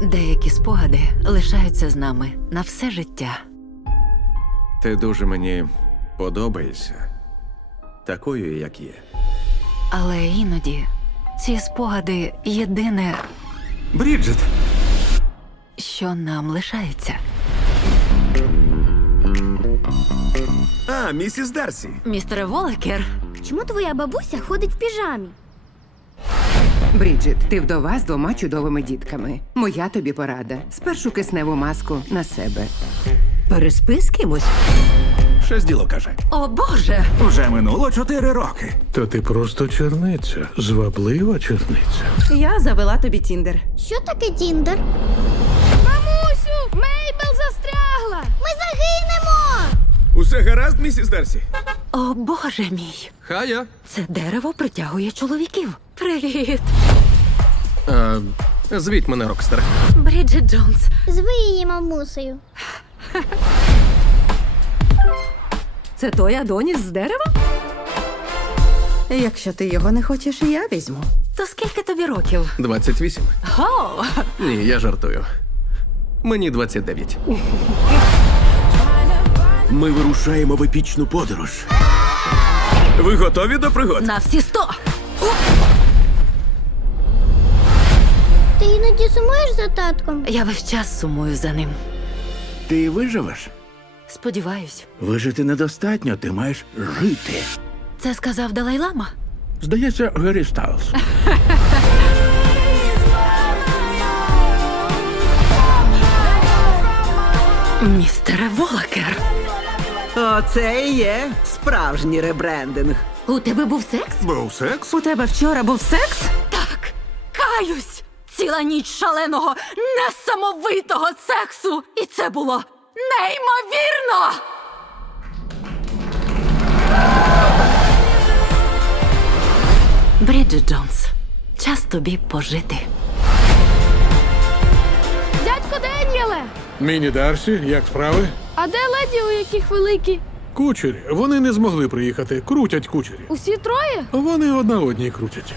Деякі спогади лишаються з нами на все життя. Ти дуже мені подобаєшся такою, як є. Але іноді ці спогади єдине, Бріджит! що нам лишається. А, місіс Дарсі. Містере Волакер, Чому твоя бабуся ходить в піжамі? Бріджит, ти вдова з двома чудовими дітками. Моя тобі порада. Спершу кисневу маску на себе. Переспи з кимось. Щось діло каже. О Боже! Уже минуло чотири роки. Та ти просто черниця, зваблива черниця. Я завела тобі Тіндер. Що таке Тіндер? Мамусю! Мейбл застрягла! Ми загинемо! Усе гаразд, місіс Дарсі? О, боже мій. Хая. Це дерево притягує чоловіків. Привіт. А, е, Звіть мене Рокстер. Бріджит Джонс. Зви її мамусею. Це той Адоніс з дерева? Якщо ти його не хочеш, я візьму. То скільки тобі років? 28. Го! Ні, я жартую. Мені 29. Ми вирушаємо в епічну подорож. Ви готові до пригод? На всі сто. Ти іноді сумуєш за татком? Я весь час сумую за ним. Ти виживеш? Сподіваюсь. Вижити недостатньо, ти маєш жити. Це сказав Далай-Лама? Здається, Гері Стайлс. Містере Волакер. Оце і є справжній ребрендинг. У тебе був секс? Був секс? У тебе вчора був секс? Так. Каюсь! Ціла ніч шаленого, несамовитого сексу. І це було неймовірно. Бріджит Джонс. Час тобі пожити. Міні Дарсі, як справи? А де леді, у яких великі? Кучері. Вони не змогли приїхати. Крутять кучері. Усі троє? Вони одна одній крутять.